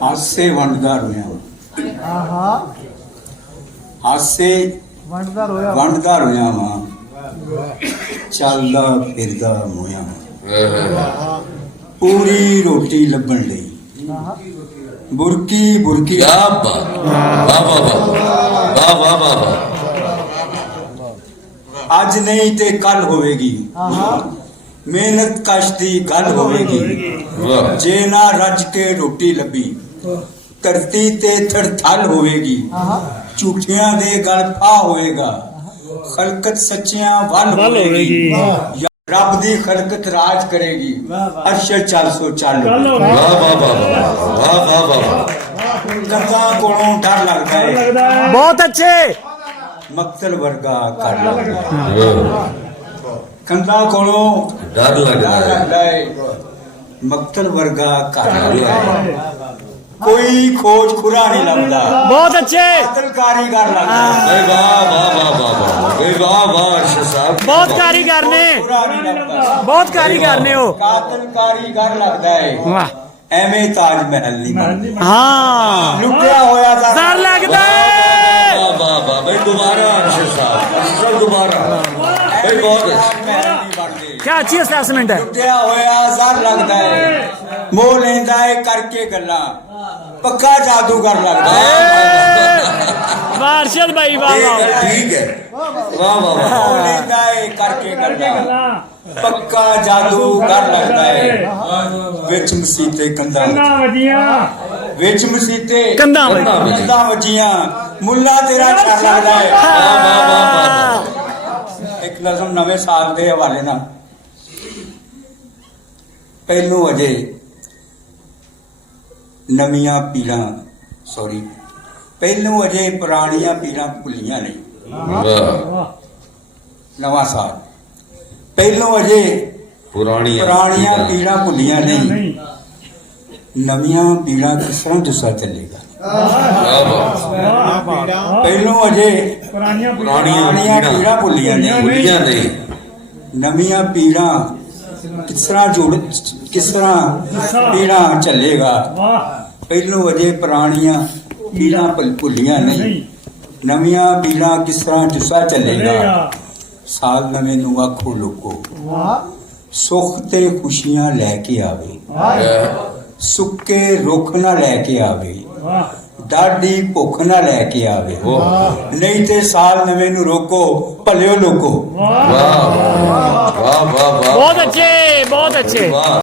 ਹਾਸੇ ਵੰਡਦਾ ਰੋਇਆ ਹਾਸੇ ਵੰਡਦਾ ਰੋਇਆ ਵਾਂ ਚੱਲਦਾ ਫਿਰਦਾ ਮੋਇਆ ਪੂਰੀ ਰੋਟੀ ਲੱਭਣ ਲਈ ਬੁਰਕੀ ਬੁਰਕੀ ਅੱਜ ਨਹੀਂ ਤੇ ਕੱਲ ਹੋਵੇਗੀ ਮਿਹਨਤ ਕਸ਼ ਦੀ ਗੱਲ ਹੋਵੇਗੀ ਜੇ ਨਾ ਰੱਜ ਕੇ ਰੋਟੀ ਲੱਭੀ ਧਰਤੀ ਤੇ ਥੜਥਲ ਹੋਵੇਗੀ ਝੂਠਿਆਂ ਦੇ ਗਲ ਫਾ ਹੋਏਗਾ ਖਲਕਤ ਸੱਚਿਆਂ ਵੱਲ ਹੋਵੇਗੀ ਰੱਬ ਦੀ ਖਲਕਤ ਰਾਜ ਕਰੇਗੀ ਅਰਸ਼ ਚੱਲ ਸੋ ਚੱਲ ਕੰਧਾਂ ਕੋਲੋਂ ਡਰ ਲੱਗਦਾ ਹੈ बहुत अच्छे ਮਕਤਲ ਵਰਗਾ ਕਰ ਲੱਗਦਾ ਕੰਧਾਂ ਕੋਲੋਂ ਡਰ ਲੱਗਦਾ ਹੈ ਮਕਤਲ ਵਰਗਾ ਕਰ ਲੱਗਦਾ ਕੋਈ ਖੋਜ ਖੁਰਾ ਨਹੀਂ ਲੱਭਦਾ बहुत अच्छे ਕਾਤਲ ਕਾਰੀਗਰ ਲੱਗਦਾ भाई वाह वाह वाह वाह वाह भाई वाह वाह अर्शद साहब बहुत कारीगर ने ਖੁਰਾ ਨਹੀਂ ਲੱਭਦਾ बहुत कारीगर ने वो ਕਾਤਲ ਕਾਰੀਗਰ ਲੱਗਦਾ ਹੈ वाह ਐਵੇਂ ਤਾਜ ਮਹਿਲ ਨਹੀਂ ਬਣਦਾ हाँ ਲੁੱਟਿਆ ਹੋਇਆ ਦਾ डर लगता है वाह वाह वाह भाई दोबारा अर्शद साहब सर दोबारा भाई बहुत अच्छे ਮਹਿਲ ਨਹੀਂ ਬਣਦੇ क्या अच्छी असेसमेंट है ਲੁੱਟਿਆ ਹੋਇਆ ਜ਼ਰ ਲੱਗਦਾ ਹੈ ਮੋਹ ਲੈਂਦਾ ਹੈ ਕਰਕੇ ਗੱਲਾਂ ਪੱਕਾ ਜਾਦੂਗਰ ਲੱਗਦਾ ਹੈ वाह अरशद भाई वाह वाह ठीक है वाह वाह वाह ਮੋਹ ਲੈਂਦਾ ਹੈ ਕਰਕੇ ਗੱਲਾਂ ਪੱਕਾ ਜਾਦੂਗਰ ਲੱਗਦਾ ਹੈ ਵਿੱਚ ਮਸੀਤੇ ਕੰਧਾਂ ਵਿੱਚ ਮਸੀਤੇ ਕੰਧਾਂ ਕੰਧਾਂ ਵੱਜੀਆਂ ਮੁੱਲਾ ਤੇਰਾ ਛੜ ਲੱਗਦਾ ਹੈ वाह वाह वाह ਇੱਕ ਨਜ਼ਮ ਨਵੇਂ ਸਾਲ ਦੇ ਹਵਾਲੇ ਨਾਲ ਪਹਿਲੋਂ ਅਜੇ ਨਵੀਆਂ ਪੀੜ੍ਹਾਂ ਪਹਿਲੋਂ ਅਜੇ ਪੁਰਾਣੀਆਂ ਪੀੜ੍ਹਾਂ ਭੁੱਲੀਆਂ ਨਹੀਂ वाह ਨਵਾਂ ਸਾਲ ਪਹਿਲੋਂ ਅਜੇ ਪੁਰਾਣੀਆਂ ਪੀੜ੍ਹਾਂ ਭੁੱਲੀਆਂ ਨਹੀਂ ਨਵੀਆਂ ਪੀੜ੍ਹਾਂ ਕਿਸ ਤਰ੍ਹਾਂ ਜੁੱਸਾ ਚੱਲੇਗਾ ਪਹਿਲੋਂ ਅਜੇ ਪੁਰਾਣੀਆਂ ਪੀੜ੍ਹਾਂ ਭੁੱਲੀਆਂ ਨਹੀਂ ਨਵੀਆਂ ਪੀੜ੍ਹਾਂ ਕਿਸ ਤਰ੍ਹਾਂ ਪੀੜ੍ਹਾਂ ਚੱਲੇਗਾ ਪਹਿਲੋਂ ਅਜੇ ਪੁਰਾਣੀਆਂ ਪੀੜ੍ਹਾਂ ਭੁੱਲੀਆਂ ਨਹੀਂ ਨਵੀਆਂ ਪੀੜ੍ਹਾਂ ਕਿਸ ਤਰ੍ਹਾਂ ਜੁੱਸਾ ਚੱਲੇਗਾ ਸਾਲ ਨਵੇਂ ਨੂੰ ਆਖੋ ਲੋਕੋ ਸੁੱਖ ਤੇ ਖੁਸ਼ੀਆਂ ਲੈ ਕੇ ਆਵੇ ਸੁੱਕੇ ਰੁੱਖ ਨਾ ਲੈ ਕੇ ਆਵੇ ਡਾਢੀ ਭੁੱਖ ਨਾ ਲੈ ਕੇ ਆਵੇ ਨਹੀਂ ਤੇ ਸਾਲ ਨਵੇਂ ਨੂੰ ਰੋਕੋ ਭਲਿਓ ਲੋਕੋ वाह वाह वाह वाह बहुत अच्छे बहुत अच्छे वाह